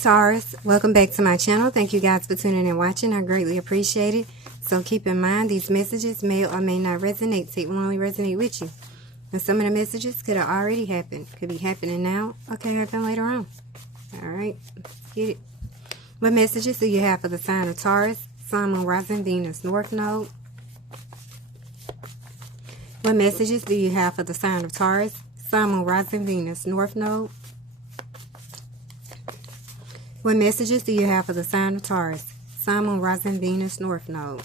Taurus, welcome back to my channel. Thank you guys for tuning in and watching. I greatly appreciate it. So keep in mind, these messages may or may not resonate. So it will only resonate with you. And some of the messages could have already happened. Could be happening now. Okay, happen later on. Alright, let's get it. What messages do you have for the sign of Taurus, Sun, Moon, Rising, Venus, North Node? What messages do you have for the sign of Taurus, Sun, Moon, Rising, Venus, North Node? What messages do you have for the sign of Taurus, Sun, Moon, Rising, Venus, North Node?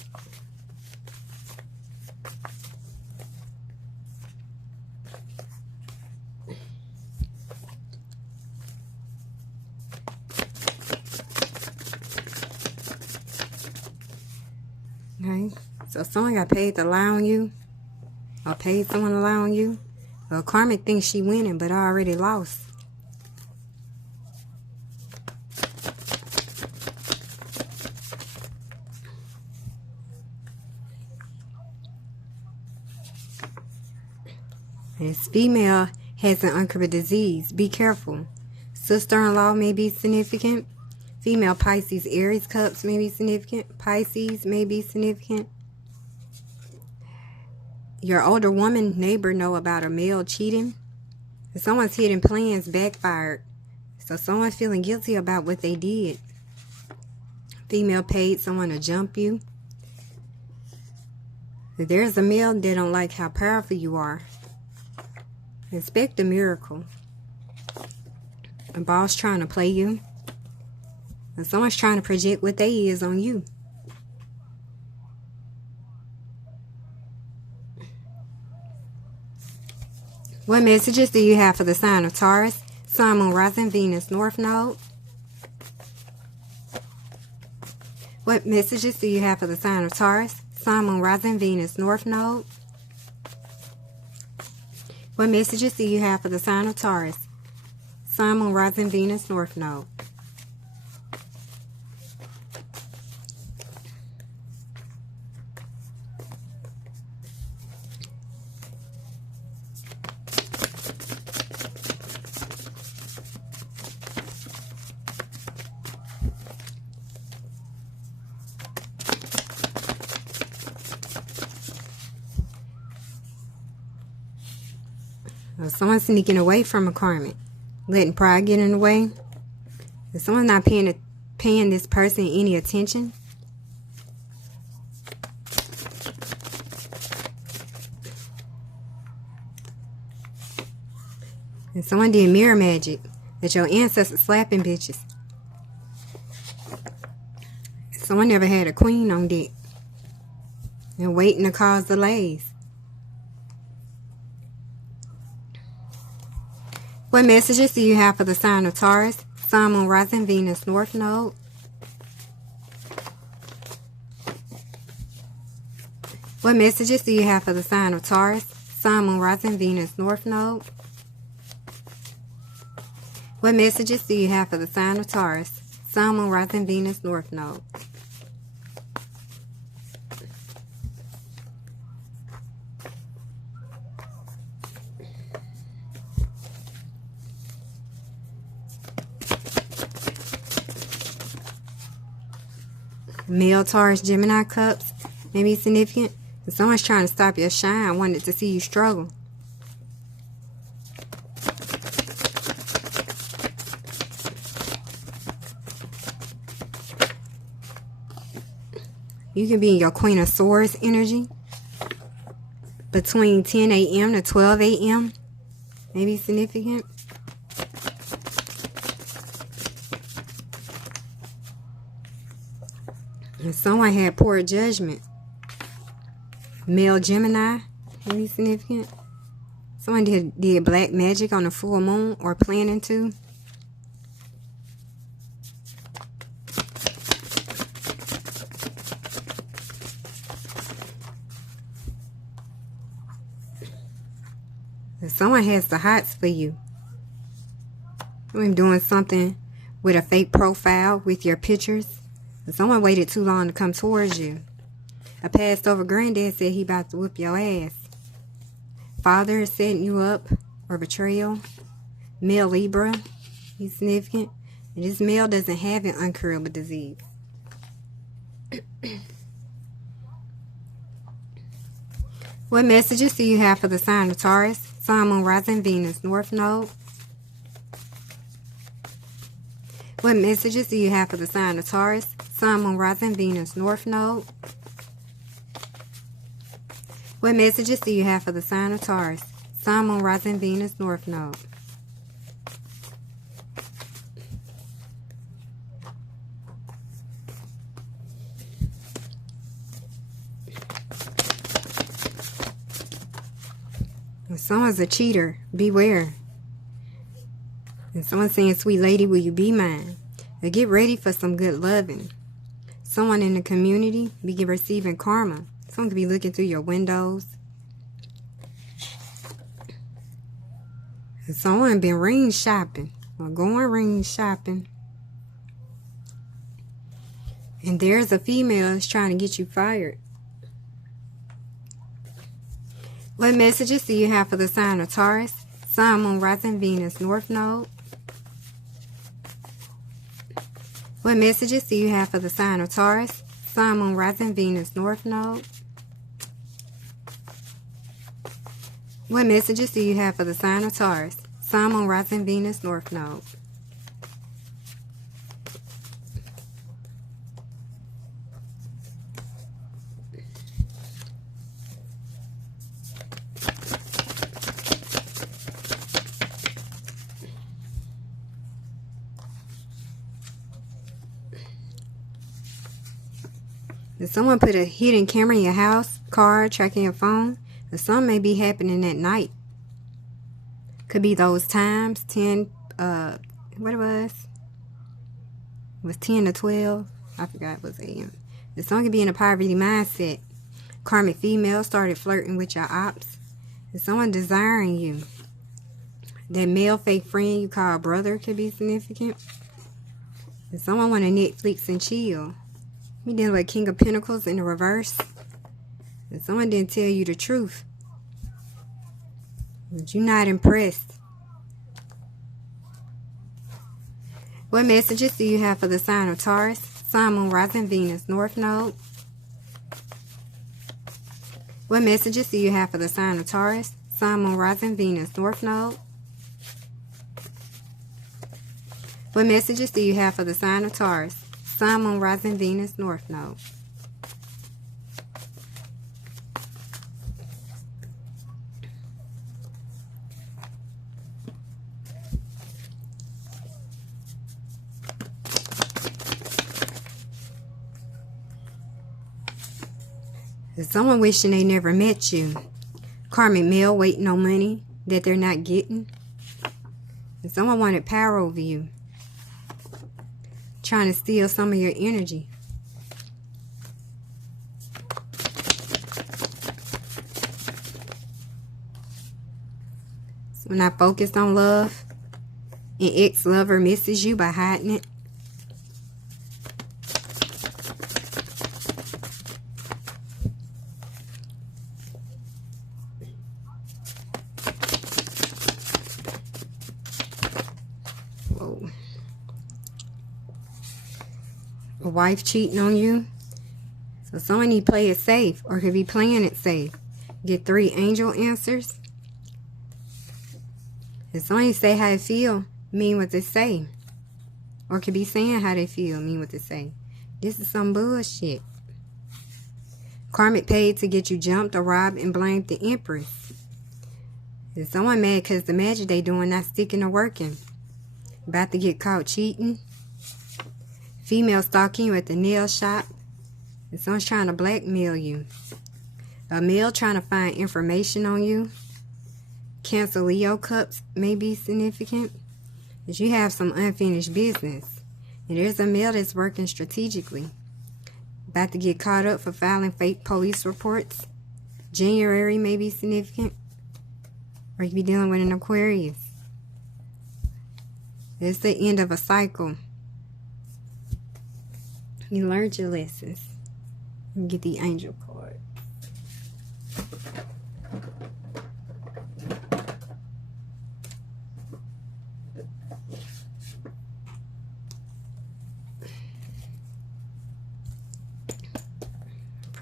Okay, so someone got paid to lie on you, or paid someone to lie on you. Well, karmic thinks she winning, but I already lost. This female has an uncovered disease. Be careful. Sister-in-law may be significant. Female Pisces, Aries cups may be significant. Pisces may be significant. Your older woman neighbor know about a male cheating. Someone's hidden plans backfired. So someone's feeling guilty about what they did. Female paid someone to jump you. There's a male that don't like how powerful you are. Expect a miracle. A boss trying to play you. And someone's trying to project what they is on you. What messages do you have for the sign of Taurus, Sun, Moon, Rising, Venus, North Node? What messages do you have for the sign of Taurus, Sun, Moon, Rising, Venus, North Node? What messages do you have for the sign of Taurus, Sun, Moon, Rising, Venus, North Node? Someone's sneaking away from a karmic, letting pride get in the way. If someone's not paying this person any attention, and someone did mirror magic, that your ancestors slapping bitches. Someone never had a queen on deck and waiting to cause delays. What messages do you have for the sign of Taurus, Sun, Moon, Rising, Venus, North Node? What messages do you have for the sign of Taurus, Sun, Moon, Rising, Venus, North Node? What messages do you have for the sign of Taurus, Sun, Moon, Rising, Venus, North Node? Male Taurus, Gemini cups may be significant. If someone's trying to stop your shine, wanted to see you struggle. You can be in your Queen of Swords energy between 10 a.m. to 12 a.m. may be significant. And someone had poor judgment. Male Gemini may be significant. Someone did black magic on the full moon or planning to. And someone has the hots for you. I'm doing something with a fake profile with your pictures. Someone waited too long to come towards you. A passed over granddad said he about to whip your ass. Father is setting you up, or betrayal. Male Libra, he's significant. And this male doesn't have an incurable disease. What messages do you have for the sign of Taurus, Sun, Moon, Rising, Venus, North Node? What messages do you have for the sign of Taurus, Sun, Moon, Rising, Venus, North Node? What messages do you have for the sign of Taurus, Sun, Moon, Rising, Venus, North Node? If someone's a cheater, beware. And someone's saying, sweet lady, will you be mine? Now get ready for some good loving. Someone in the community be receiving karma. Someone could be looking through your windows. And someone been ring shopping or going ring shopping. And there's a female that's trying to get you fired. What messages do you have for the sign of Taurus, Sun, Moon, Rising, Venus, North Node? What messages do you have for the sign of Taurus, Sun, Moon, Rising, Venus, North Node? What messages do you have for the sign of Taurus, Sun, Moon, Rising, Venus, North Node? If someone put a hidden camera in your house, car, tracking your phone, or something may be happening at night. Could be those times, 10, what it was? It was 10 to 12. I forgot it was AM. If someone could be in a poverty mindset. Karmic female started flirting with your ops. If someone desiring you. That male fake friend you call brother could be significant. If someone want to Netflix and chill. We dealing with King of Pentacles in the reverse. And someone didn't tell you the truth. But you're not impressed. What messages do you have for the sign of Taurus, Sun, Moon, Rising, Venus, North Node? What messages do you have for the sign of Taurus, Sun, Moon, Rising, Venus, North Node? What messages do you have for the sign of Taurus, Sun, Moon, Rising, Venus, North Node? Is someone wishing they never met you? Karmic male waiting on money that they're not getting. And someone wanted power over you. Trying to steal some of your energy. So not focused on love. An ex-lover misses you by hiding it. Whoa. A wife cheating on you. So someone need to play it safe or could be playing it safe. Get 3 angel answers. If someone say how they feel, mean what they say. Or could be saying how they feel, mean what they say. This is some bullshit. Karmic paid to get you jumped or robbed and blamed the Empress. Is someone mad because the magic they doing not sticking or working? About to get caught cheating. Female stalking you at the nail shop. And someone's trying to blackmail you. A male trying to find information on you. Cancer Leo cups may be significant. But you have some unfinished business. And there's a male that's working strategically. About to get caught up for filing fake police reports. January may be significant. Or you could be dealing with an Aquarius. It's the end of a cycle. You learned your lessons. Let me get the angel card.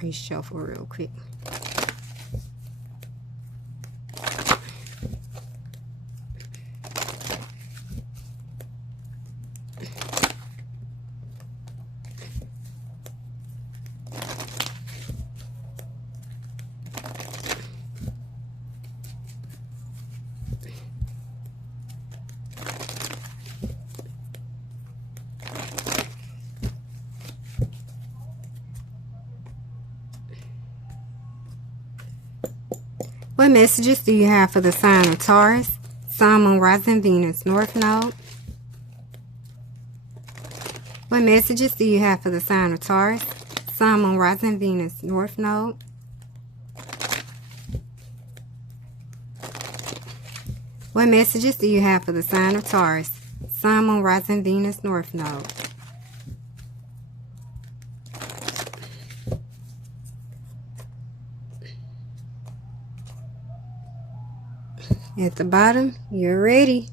pre-shuffle real quick. What messages do you have for the sign of Taurus, Sun, Moon, Rising, Venus, North Node? What messages do you have for the sign of Taurus, Sun, Moon, Rising, Venus, North Node? What messages do you have for the sign of Taurus, Sun, Moon, Rising, Venus, North Node? At the bottom, you're ready.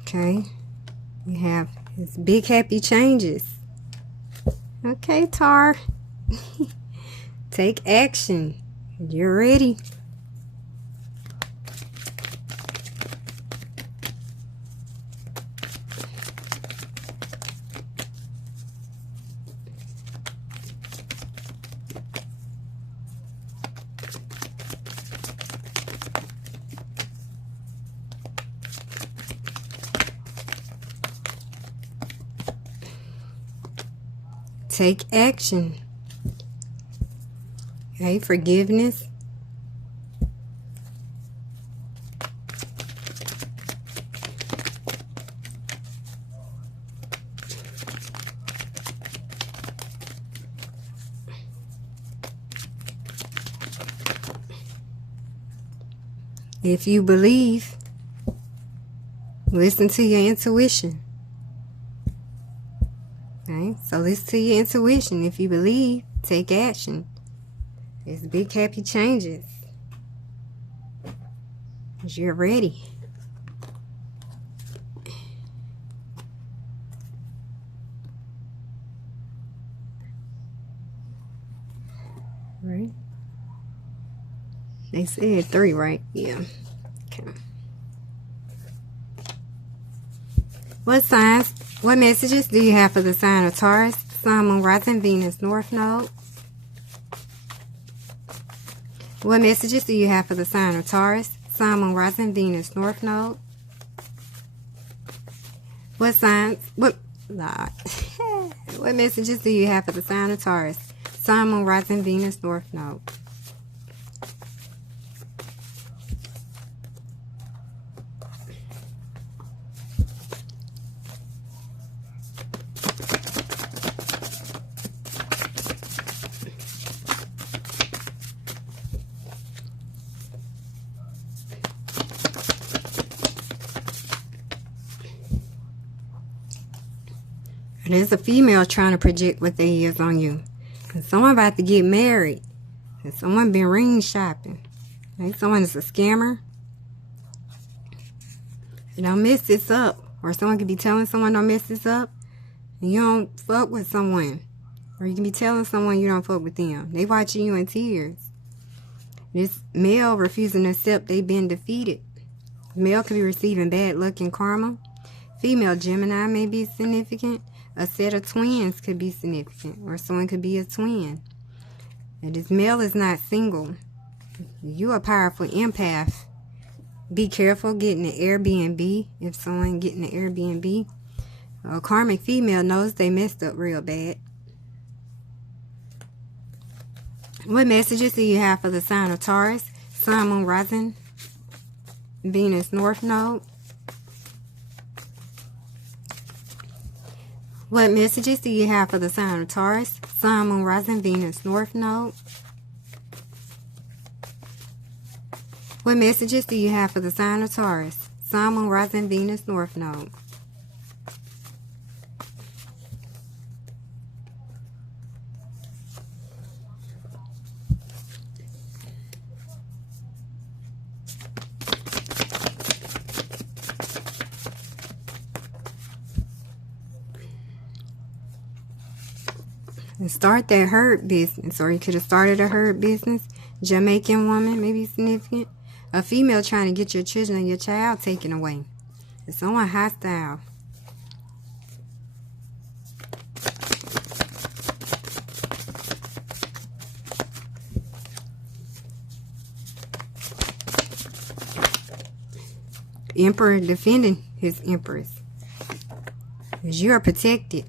Okay, we have this big happy changes. Okay, Tar. Take action. You're ready. Take action. Okay, forgiveness. If you believe, listen to your intuition. Okay, so listen to your intuition. If you believe, take action. There's big happy changes. 'Cause you're ready. Right? They said 3, right? Yeah. Okay. What messages do you have for the sign of Taurus, Sun, Moon, Rising, Venus, North Node? What messages do you have for the sign of Taurus, Sun, Moon, Rising, Venus, North Node? What messages do you have for the sign of Taurus, Sun, Moon, Rising, Venus, North Node? There's a female trying to project what they is on you. And someone about to get married. And someone been ring shopping. Like someone is a scammer. You don't mess this up. Or someone could be telling someone don't mess this up. And you don't fuck with someone. Or you can be telling someone you don't fuck with them. They watching you in tears. This male refusing to accept they been defeated. Male could be receiving bad luck and karma. Female Gemini may be significant. A set of twins could be significant, or someone could be a twin. And this male is not single. You a powerful empath. Be careful getting an Airbnb. If someone getting an Airbnb, a karmic female knows they messed up real bad. What messages do you have for the sign of Taurus, Sun, Moon, Rising, Venus, North Node? What messages do you have for the sign of Taurus, Sun, Moon, Rising, Venus, North Node? What messages do you have for the sign of Taurus, Sun, Moon, Rising, Venus, North Node? And start that herb business, or you could have started a herb business. Jamaican woman, maybe significant. A female trying to get your children and your child taken away. And someone hostile. Emperor defending his empress. Because you are protected.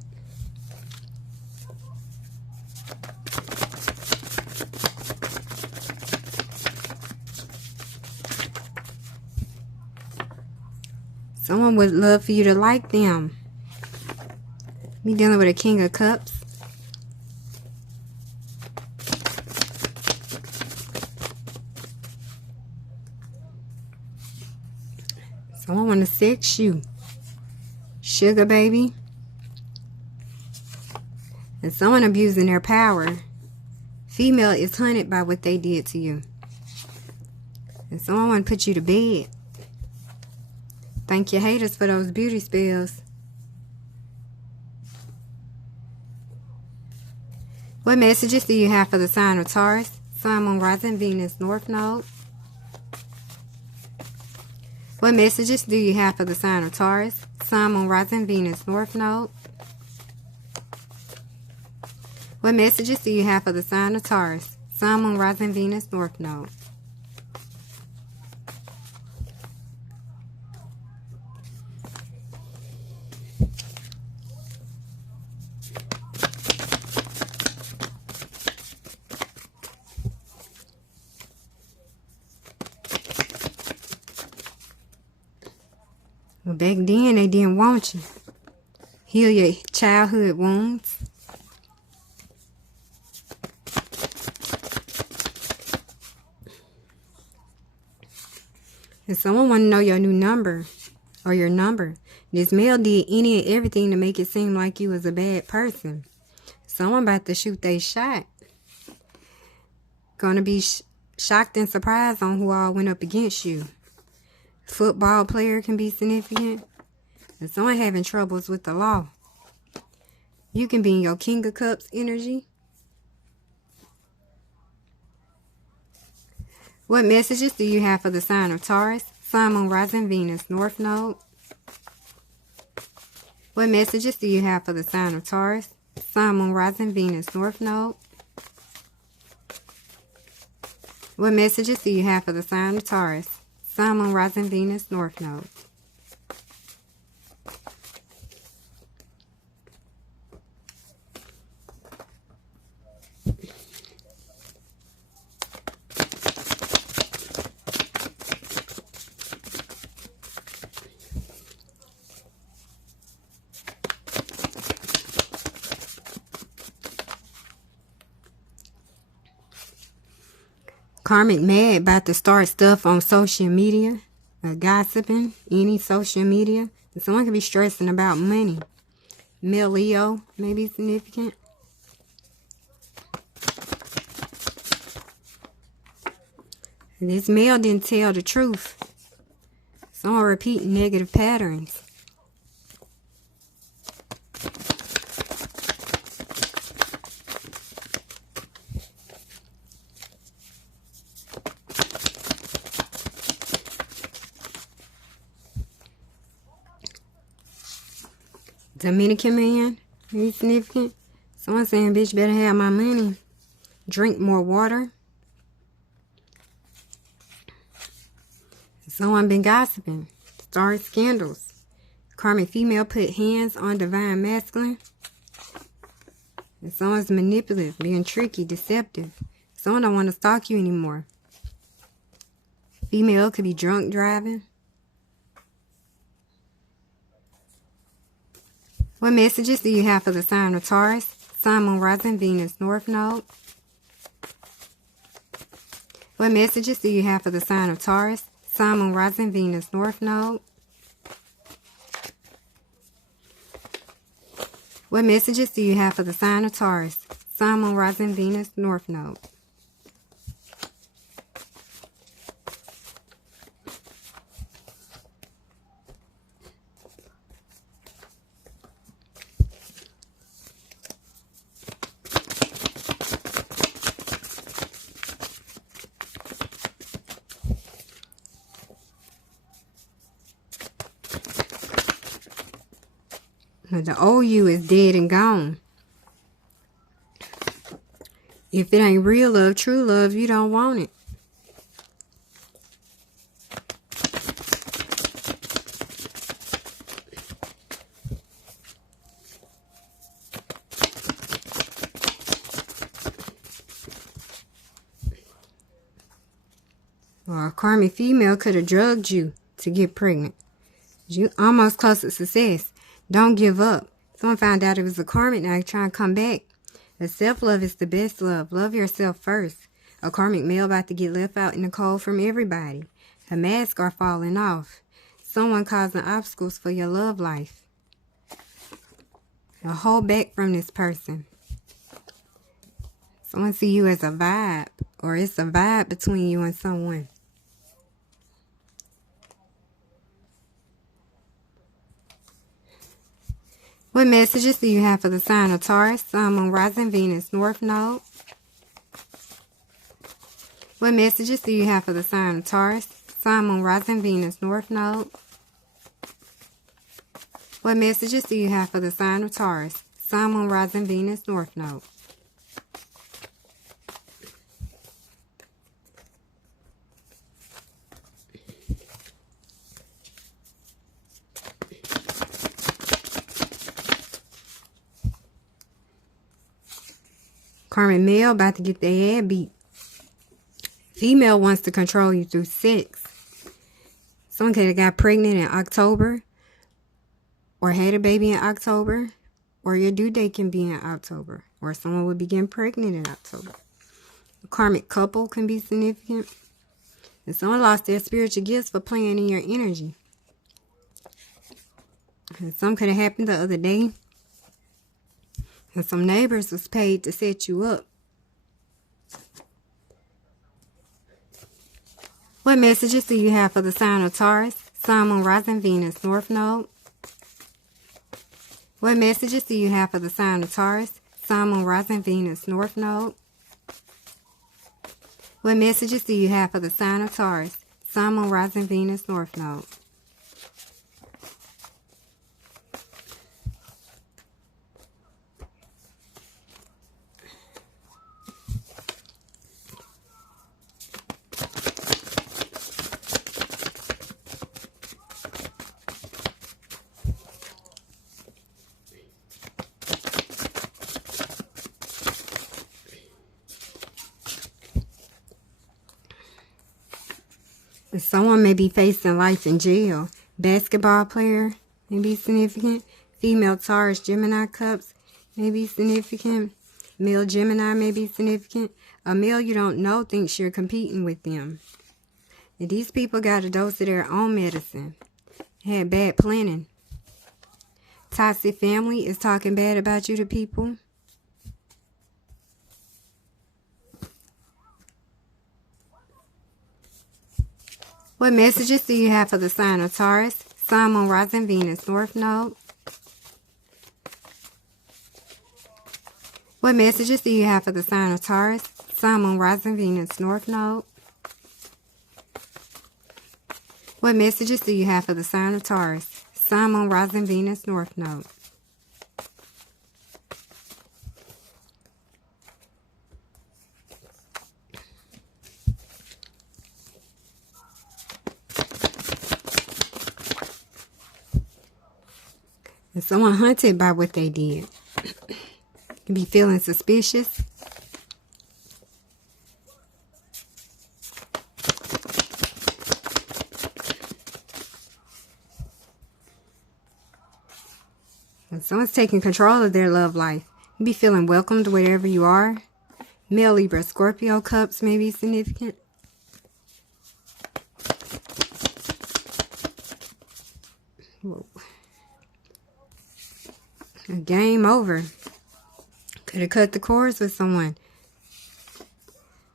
Someone would love for you to like them. Me dealing with a King of Cups. Someone want to sex you. Sugar baby. And someone abusing their power. Female is hunted by what they did to you. And someone want to put you to bed. Thank your haters for those beauty spells. What messages do you have for the sign of Taurus, Sun, Moon, Rising, Venus, North Node? What messages do you have for the sign of Taurus, Sun, Moon, Rising, Venus, North Node? What messages do you have for the sign of Taurus, Sun, Moon, Rising, Venus, North Node? Well, back then, they didn't want you. Heal your childhood wounds. And someone want to know your new number or your number. This male did any and everything to make it seem like you was a bad person. Someone about to shoot they shot. Gonna be shocked and surprised on who all went up against you. Football player can be significant. And someone having troubles with the law. You can be in your King of Cups energy. What messages do you have for the sign of Taurus, Sun, Moon, Rising, Venus, North Node? What messages do you have for the sign of Taurus, Sun, Moon, Rising, Venus, North Node? What messages do you have for the sign of Taurus, Sun, Moon, Rising, Venus, North Node? Karmic mad about to start stuff on social media, gossiping, any social media. And someone could be stressing about money. Male Leo may be significant. And this male didn't tell the truth. Someone repeating negative patterns. Dominican man, very significant. Someone saying, bitch, better have my money. Drink more water. Someone been gossiping. Start scandals. Karmic female put hands on divine masculine. And someone's manipulative, being tricky, deceptive. Someone don't want to stalk you anymore. Female could be drunk driving. What messages do you have for the sign of Taurus, Sun, Moon, Rising, Venus, North Node? What messages do you have for the sign of Taurus, Sun, Moon, Rising, Venus, North Node? What messages do you have for the sign of Taurus, Sun, Moon, Rising, Venus, North Node? The old you is dead and gone. If it ain't real love, true love, you don't want it. Or a karmic female could have drugged you to get pregnant. You almost close to success. Don't give up. Someone found out it was a karmic, now you're trying to come back. The self-love is the best love. Love yourself first. A karmic male about to get left out in the cold from everybody. The masks are falling off. Someone causing obstacles for your love life. Now hold back from this person. Someone see you as a vibe, or it's a vibe between you and someone. What messages do you have for the sign of Taurus, Sun, Moon, Rising, Venus, North Node? What messages do you have for the sign of Taurus, Sun, Moon, Rising, Venus, North Node? What messages do you have for the sign of Taurus, Sun, Moon, Rising, Venus, North Node? Karmic male about to get their head beat. Female wants to control you through sex. Someone could have got pregnant in October, or had a baby in October, or your due date can be in October, or someone would be getting pregnant in October. A karmic couple can be significant. And someone lost their spiritual gifts for playing in your energy. And some could have happened the other day. And some neighbors was paid to set you up. What messages do you have for the sign of Taurus, Sun, Moon, Rising, Venus, North Node? What messages do you have for the sign of Taurus, Sun, Moon, Rising, Venus, North Node? What messages do you have for the sign of Taurus, Sun, Moon, Rising, Venus, North Node? Someone may be facing life in jail. Basketball player may be significant. Female Taurus Gemini cups may be significant. Male Gemini may be significant. A male you don't know thinks you're competing with them. And these people got a dose of their own medicine. Had bad planning. Toxic family is talking bad about you to people. What messages do you have for the sign of Taurus, Sun, Moon, Rising, Venus, North Node? What messages do you have for the sign of Taurus, Sun, Moon, Rising, Venus, North Node? What messages do you have for the sign of Taurus, Sun, Moon, Rising, Venus, North Node? And someone hunted by what they did. You be feeling suspicious. And someone's taking control of their love life. You be feeling welcomed wherever you are. Male Libra Scorpio cups may be significant. Whoa. Game over. Could have cut the cords with someone.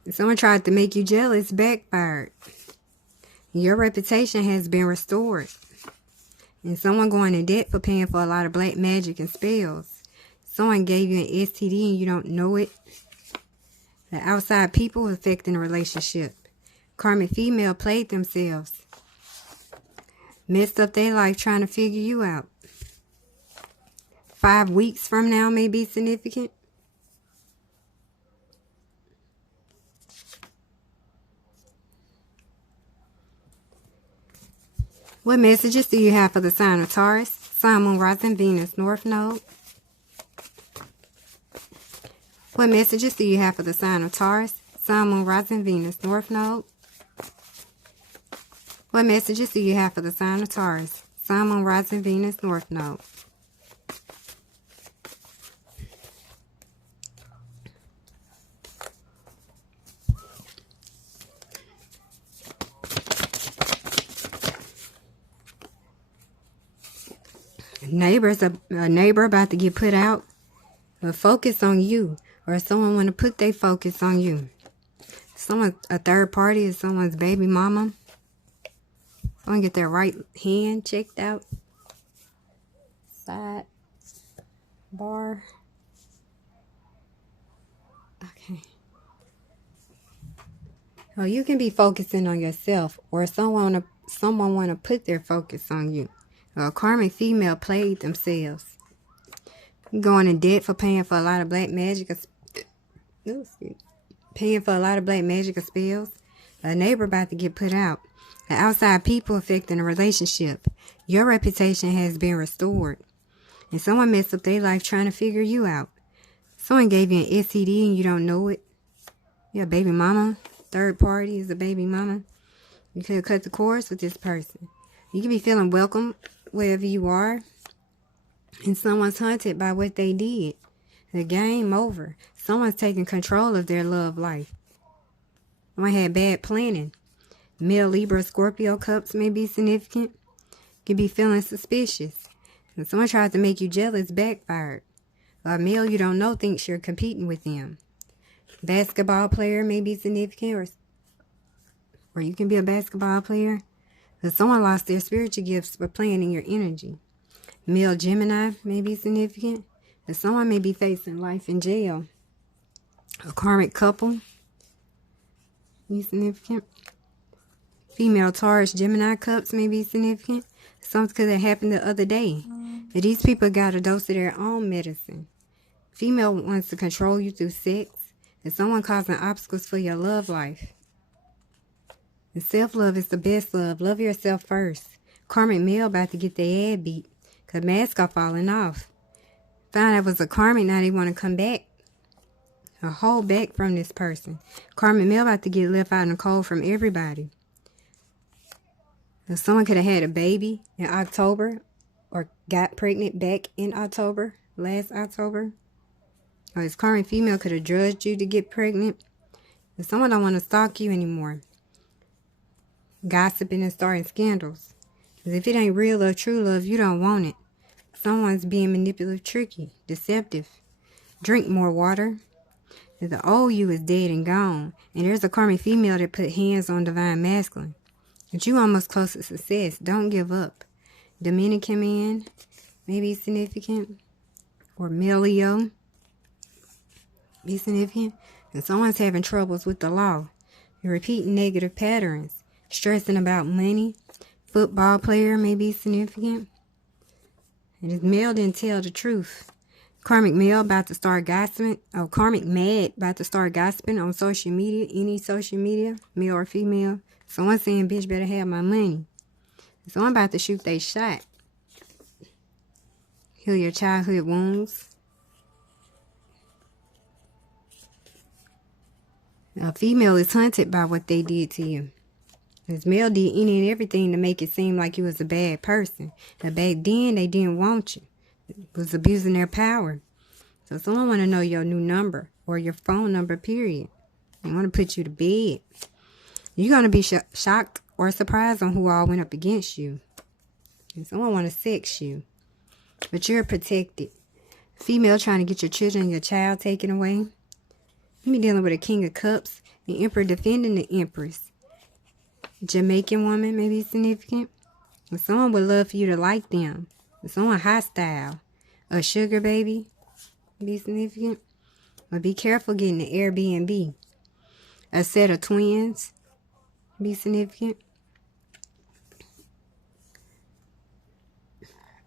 If someone tried to make you jealous, backfired. Your reputation has been restored. And someone going in debt for paying for a lot of black magic and spells. Someone gave you an STD and you don't know it. The outside people affecting the relationship. Karmic female played themselves. Messed up their life trying to figure you out. 5 weeks from now may be significant. What messages do you have for the sign of Taurus, Sun, Moon, Rising, Venus, North Node? What messages do you have for the sign of Taurus, Sun, Moon, Rising, Venus, North Node? What messages do you have for the sign of Taurus, Sun, Moon, Rising, Venus, North Node? Neighbors, a neighbor about to get put out. Focus on you, or someone want to put their focus on you. Someone, a third party is someone's baby mama. Someone get their right hand checked out. Side bar. Okay. Oh, you can be focusing on yourself, or someone want to put their focus on you. A karmic female played themselves. Going in debt for paying for a lot of black magic. Paying for a lot of black magic or spells. A neighbor about to get put out. The outside people affecting a relationship. Your reputation has been restored. And someone messed up their life trying to figure you out. Someone gave you an STD and you don't know it. You're a baby mama. Third party is a baby mama. You could have cut the cords with this person. You can be feeling welcome wherever you are. And someone's haunted by what they did. The game over. Someone's taking control of their love life. Someone had bad planning. Male, Libra, Scorpio cups may be significant. You can be feeling suspicious. And someone tries to make you jealous, backfired. A male you don't know thinks you're competing with them. Basketball player may be significant, or you can be a basketball player. But someone lost their spiritual gifts for playing in your energy. Male Gemini may be significant. And someone may be facing life in jail. A karmic couple be significant. Female Taurus Gemini cups may be significant. Something could have happened the other day. But these people got a dose of their own medicine. Female wants to control you through sex. And someone causing obstacles for your love life. And self-love is the best love. Love yourself first. Karmic male about to get their head beat. Because masks are falling off. Found out it was a karmic, now they want to come back. A hold back from this person. Karmic male about to get left out in the cold from everybody. If someone could have had a baby in October. Or got pregnant back in October. Last October. Or this karmic female could have drudged you to get pregnant. If someone don't want to stalk you anymore. Gossiping and starting scandals. Because if it ain't real or true love, you don't want it. Someone's being manipulative, tricky, deceptive. Drink more water. The old you is dead and gone. And there's a karmic female that put hands on divine masculine. But you almost close to success. Don't give up. Dominican man may be significant. Or male Leo be significant. And someone's having troubles with the law. You're repeating negative patterns. Stressing about money. Football player may be significant. And this male didn't tell the truth. Karmic male about to start gossiping. Oh, karmic mad about to start gossiping on social media. Any social media. Male or female. Someone saying, bitch, better have my money. Someone about to shoot their shot. Heal your childhood wounds. A female is hunted by what they did to you. This male did any and everything to make it seem like you was a bad person. But back then, they didn't want you. It was abusing their power. So someone want to know your new number or your phone number, period. They want to put you to bed. You're going to be shocked or surprised on who all went up against you. And someone want to sex you. But you're protected. Female trying to get your children and your child taken away. You be dealing with a king of cups. The emperor defending the empress. Jamaican woman may be significant. And someone would love for you to like them. And someone hostile. A sugar baby be significant. But be careful getting an Airbnb. A set of twins be significant.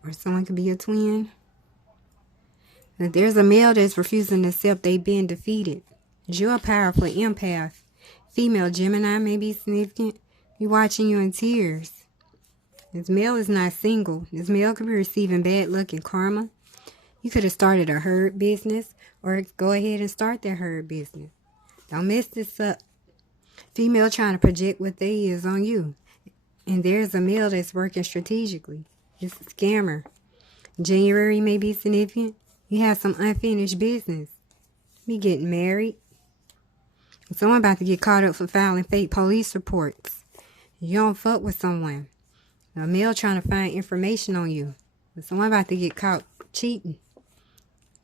Or someone could be a twin. If there's a male that's refusing to accept they've been defeated. You're a powerful empath. Female Gemini may be significant. You're watching you in tears. This male is not single. This male could be receiving bad luck and karma. You could have started a herd business, or go ahead and start that herd business. Don't mess this up. Female trying to project what they is on you. And there's a male that's working strategically. It's a scammer. January may be significant. You have some unfinished business. Be getting married. Someone about to get caught up for filing fake police reports. You don't fuck with someone. A male trying to find information on you. Someone about to get caught cheating.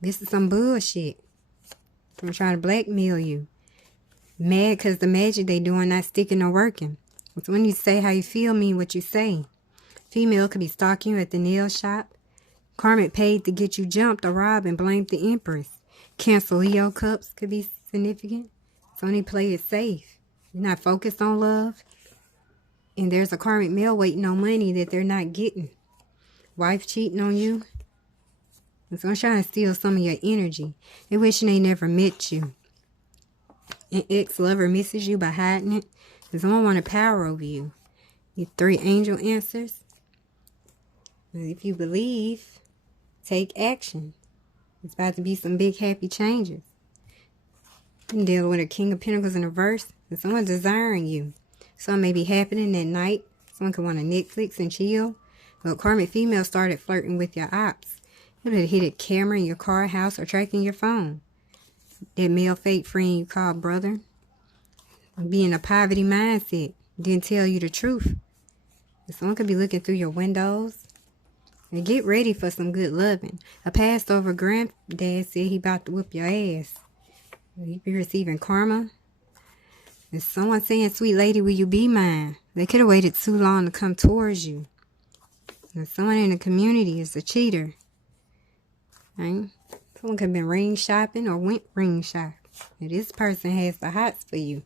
This is some bullshit. Someone trying to blackmail you. Mad because the magic they doing not sticking or working. So when you say how you feel, mean what you say. Female could be stalking you at the nail shop. Karmic paid to get you jumped or robbed and blamed the Empress. Cancer Leo cups could be significant. So only play it safe. You're not focused on love. And there's a karmic male waiting on money that they're not getting. Wife cheating on you. And someone's trying to steal some of your energy. They wishing they never met you. An ex-lover misses you by hiding it. And someone wanted power over you. You 3 angel answers. And if you believe, take action. It's about to be some big happy changes. I'm dealing with a King of Pentacles in reverse. And someone desiring you. Something may be happening at night. Someone could want to Netflix and chill. But karmic female started flirting with your ops. You could have hit a camera in your car, house, or tracking your phone. That male fake friend you call brother. Be in a poverty mindset. Didn't tell you the truth. Someone could be looking through your windows. And get ready for some good loving. A passed over granddad said he about to whoop your ass. You be receiving karma. And someone saying, sweet lady, will you be mine? They could have waited too long to come towards you. And someone in the community is a cheater. Right? Someone could have been ring shopping or went ring shopping. And this person has the hots for you.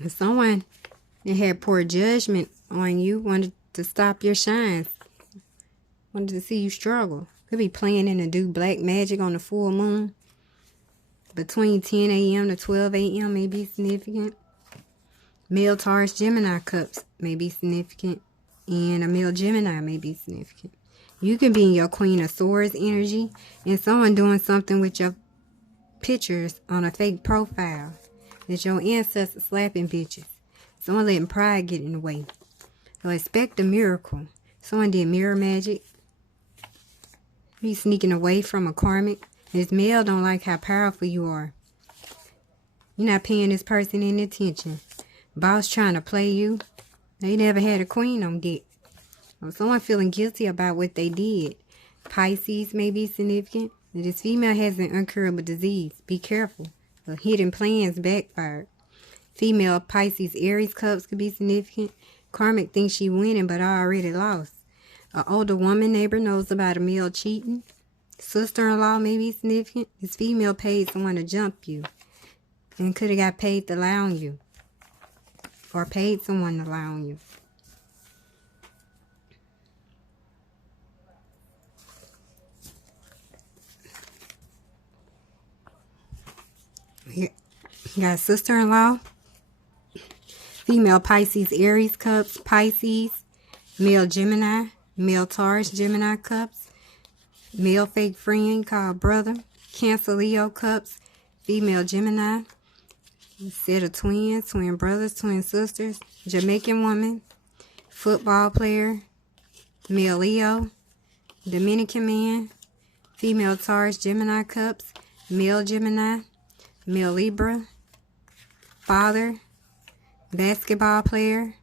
And someone that had poor judgment on you wanted to stop your shines. Wanted to see you struggle. Could be planning to do black magic on the full moon. Between 10 a.m. to 12 a.m. may be significant. Male Taurus Gemini cups may be significant. And a male Gemini may be significant. You can be in your Queen of Swords energy. And someone doing something with your pictures on a fake profile. That your ancestors slapping bitches. Someone letting pride get in the way. So expect a miracle. Someone did mirror magic. You sneaking away from a karmic. This male don't like how powerful you are. You're not paying this person any attention. Boss trying to play you. They never had a queen on deck. Or someone feeling guilty about what they did. Pisces may be significant. This female has an incurable disease. Be careful. The hidden plans backfired. Female Pisces Aries cups could be significant. Karmic thinks she winning but already lost. An older woman neighbor knows about a male cheating. Sister-in-law may be significant. This female paid someone to jump you. And could have got paid to lie on you. Or paid someone to lie on you. Here, you got sister-in-law. Female Pisces Aries cups. Pisces. Male Gemini. Male Taurus Gemini cups. Male fake friend called brother. Cancer Leo cups. Female Gemini. Set of twins. Twin brothers. Twin sisters. Jamaican woman. Football player. Male Leo. Dominican man. Female Taurus Gemini cups. Male Gemini. Male Libra. Father. Basketball player.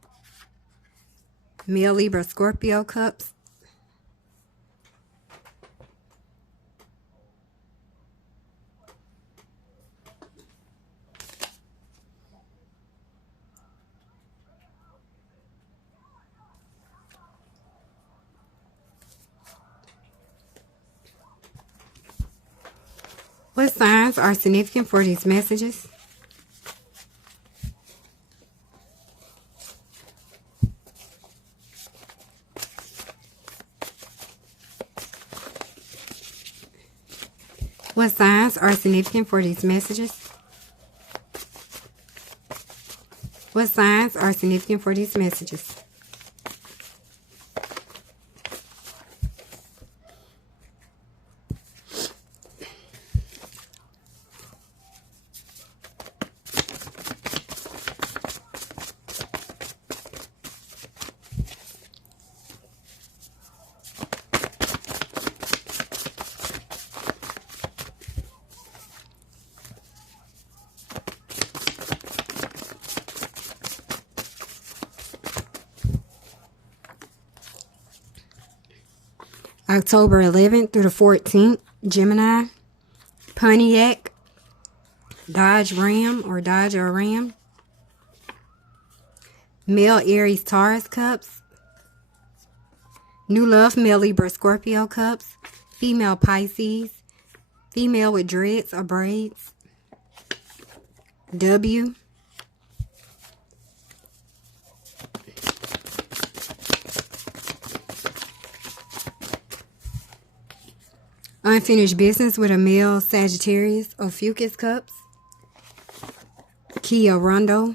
Male Libra Scorpio cups. What signs are significant for these messages? What signs are significant for these messages? What signs are significant for these messages? October 11th through the 14th, Gemini, Pontiac, Dodge Ram or Dodge or Ram, male Aries Taurus cups, new love male Libra Scorpio cups, female Pisces, female with dreads or braids, W, unfinished business with a male Sagittarius or Fucus cups, Kia Rondo,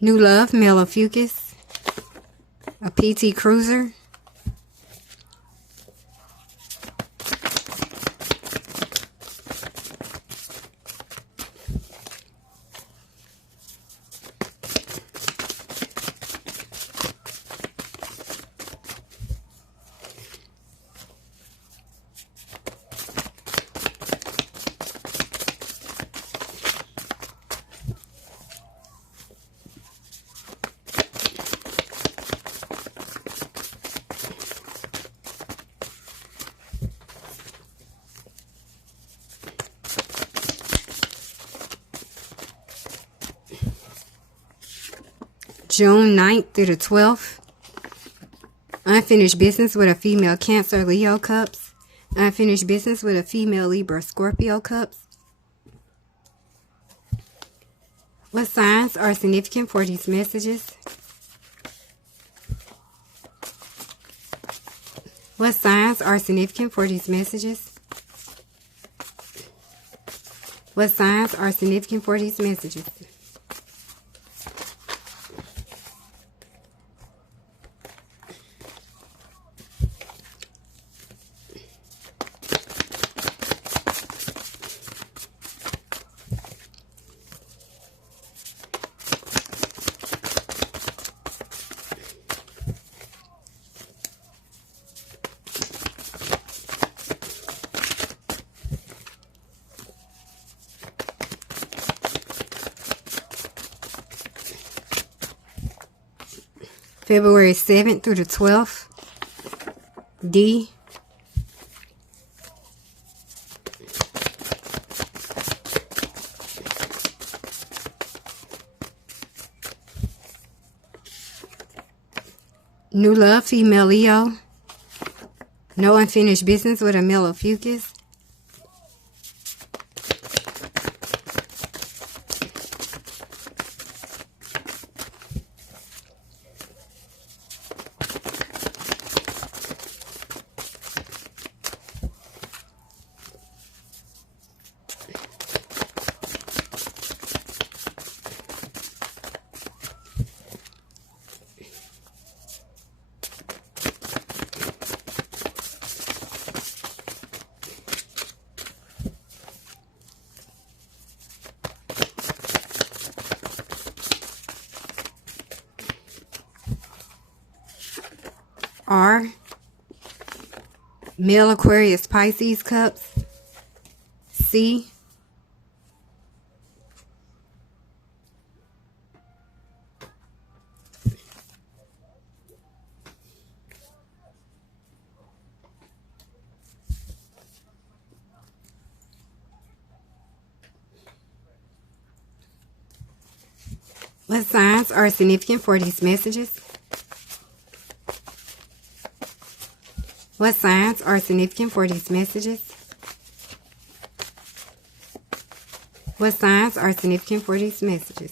new love male of Fucus, a PT Cruiser, June 9th through the 12th, unfinished business with a female Cancer Leo cups, unfinished business with a female Libra Scorpio cups. What signs are significant for these messages? What signs are significant for these messages? What signs are significant for these messages? February 7th through the 12th, D, new love female Leo, no unfinished business with a male of Fucus, R, male Aquarius Pisces cups, C, what signs are significant for these messages? What signs are significant for these messages? What signs are significant for these messages?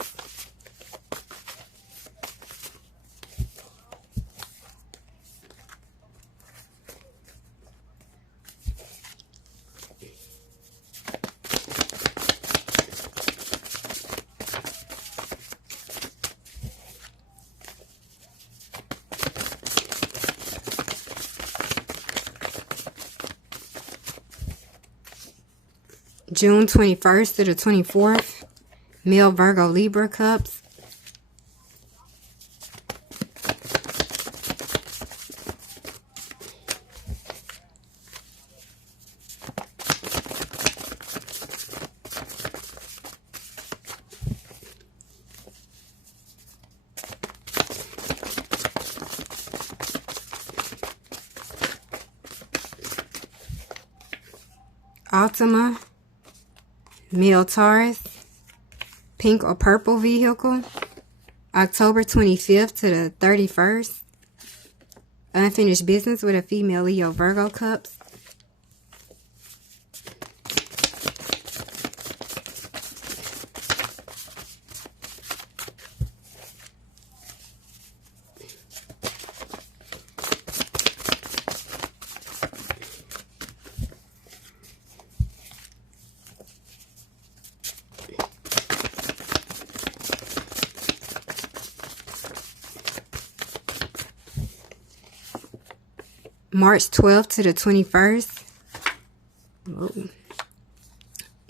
June 21st to the 24th, male Virgo Libra cups. Ultima, male Taurus, pink or purple vehicle, October 25th to the 31st. Unfinished business with a female Leo Virgo cups. March 12th to the 21st.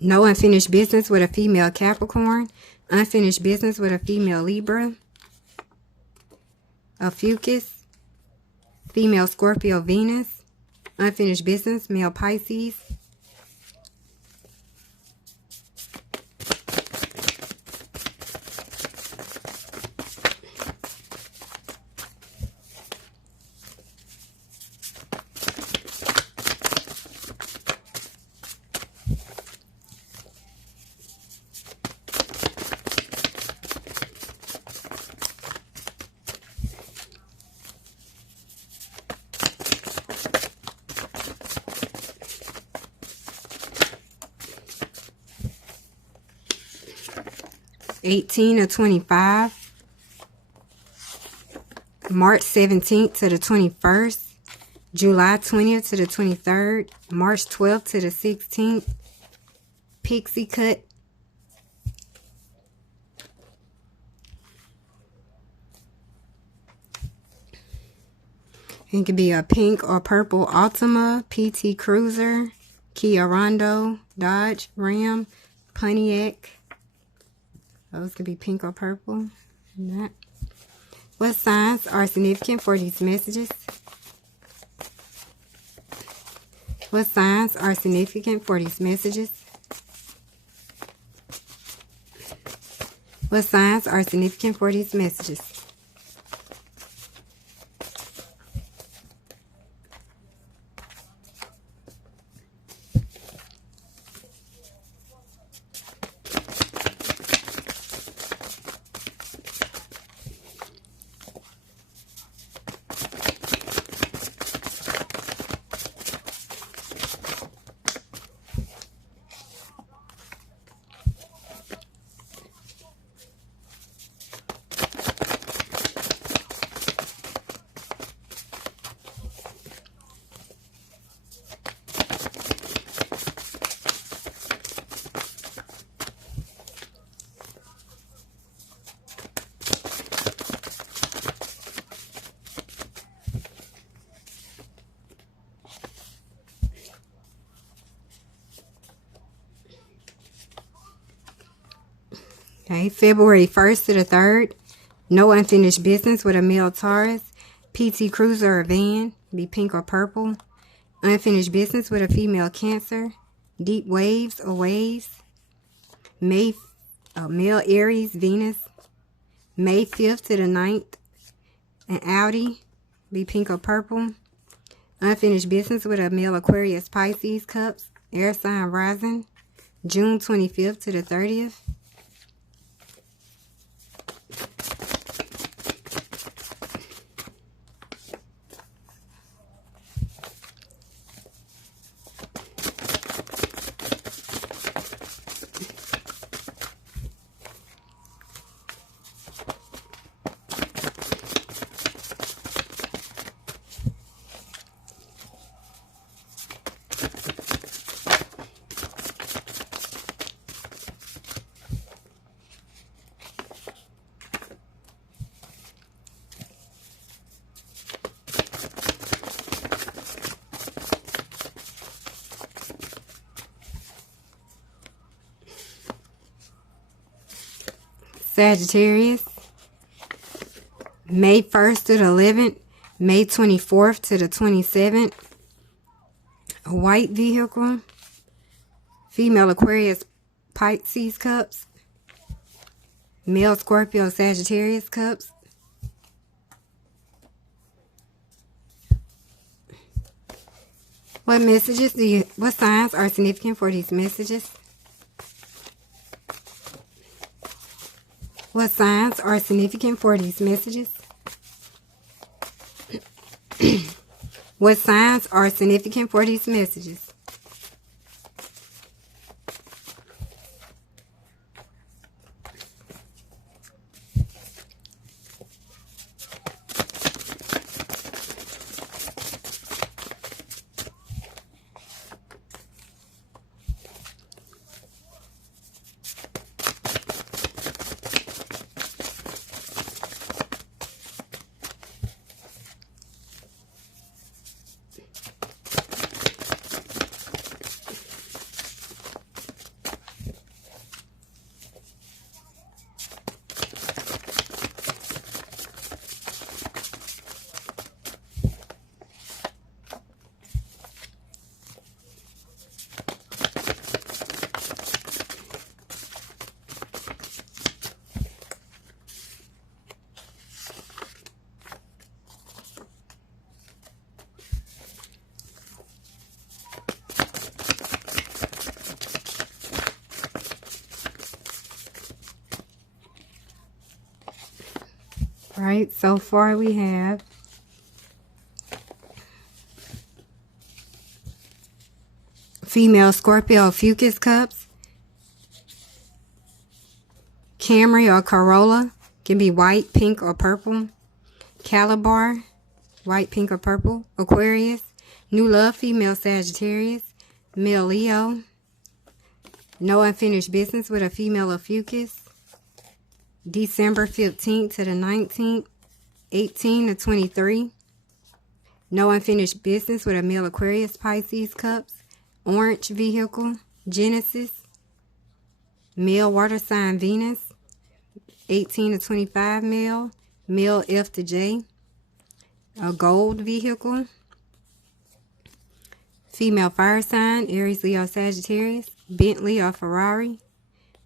No unfinished business with a female Capricorn. Unfinished business with a female Libra. A Fucus. Female Scorpio Venus. Unfinished business, male Pisces. (18 to 25). March 17th to the 21st. July 20th to the 23rd. March 12th to the 16th. Pixie cut. It could be a pink or purple Ultima, PT Cruiser, Kia Rondo, Dodge, Ram, Pontiac. Those could be pink or purple. Not. What signs are significant for these messages? What signs are significant for these messages? What signs are significant for these messages? Okay, February 1st to the 3rd. No unfinished business with a male Taurus. PT Cruiser or van. Be pink or purple. Unfinished business with a female Cancer. Deep waves or waves. Male Aries, Venus. May 5th to the 9th. An Audi. Be pink or purple. Unfinished business with a male Aquarius, Pisces cups. Air sign rising. June 25th to the 30th. Sagittarius, May 1st to the 11th, May 24th to the 27th. A white vehicle. Female Aquarius Pisces cups. Male Scorpio Sagittarius cups. What signs are significant for these messages? What signs are significant for these messages? What signs are significant for these messages? Right, so far we have female Scorpio Fucus cups, Camry or Corolla, can be white, pink, or purple, Calabar, white, pink, or purple, Aquarius, New Love, female Sagittarius, male Leo, no unfinished business with a female of Fucus, December 15th to the 19th, 18 to 23. No unfinished business with a male Aquarius Pisces cups. Orange vehicle, Genesis. Male water sign Venus, 18 to 25 male. Male F to J. A gold vehicle. Female fire sign, Aries, Leo, Sagittarius. Bentley or Ferrari.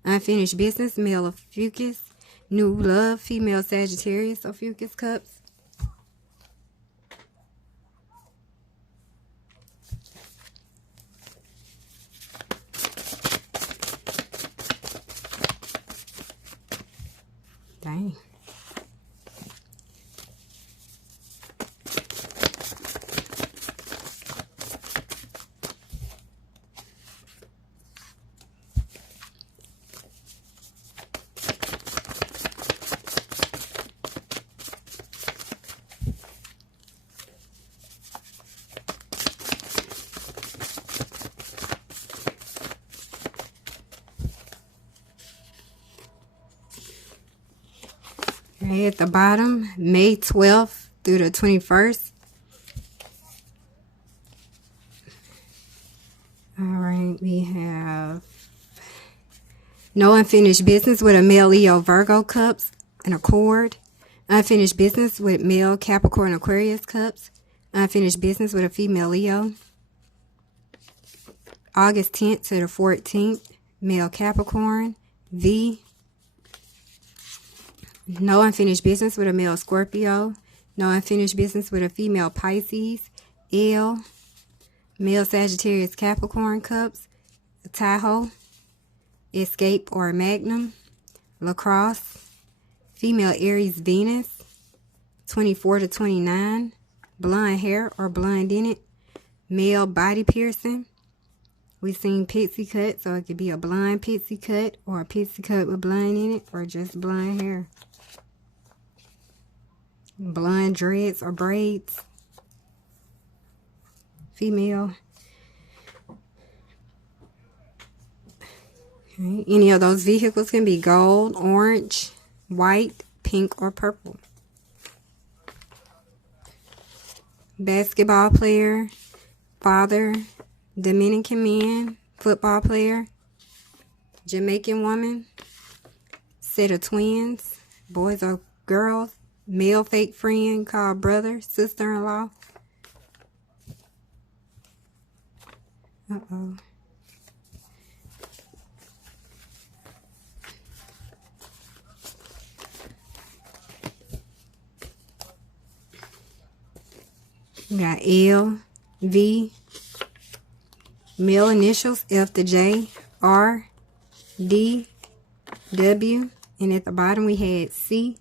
Unfinished business, male of Fucus. New Love, female Sagittarius or Fucus cups. Dang. Okay, at the bottom, May 12th through the 21st. All right, we have no unfinished business with a male Leo Virgo cups, an Accord. Unfinished business with male Capricorn Aquarius cups. Unfinished business with a female Leo. August 10th to the 14th, male Capricorn, V. No unfinished business with a male Scorpio. No unfinished business with a female Pisces, L. Male Sagittarius Capricorn cups, Tahoe, Escape or Magnum, Lacrosse. Female Aries Venus, 24 to 29, blonde hair or blonde in it. Male body piercing. We've seen pixie cut, so it could be a blonde pixie cut or a pixie cut with blonde in it or just blonde hair. Blonde dreads or braids. Female. Okay. Any of those vehicles can be gold, orange, white, pink, or purple. Basketball player, father, Dominican man, football player, Jamaican woman, set of twins, boys or girls, male fake friend called brother, sister-in-law. Uh-oh. We got L, V, male initials, F to J, R, D, W, and at the bottom we had C.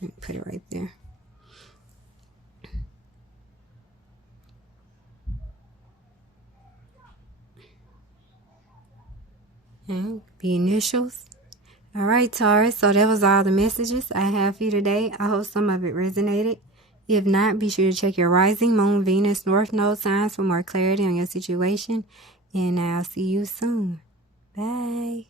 Let me put it right there. And the initials. Alright, Taurus, so that was all the messages I have for you today. I hope some of it resonated. If not, be sure to check your rising, moon, Venus, north node signs for more clarity on your situation. And I'll see you soon. Bye.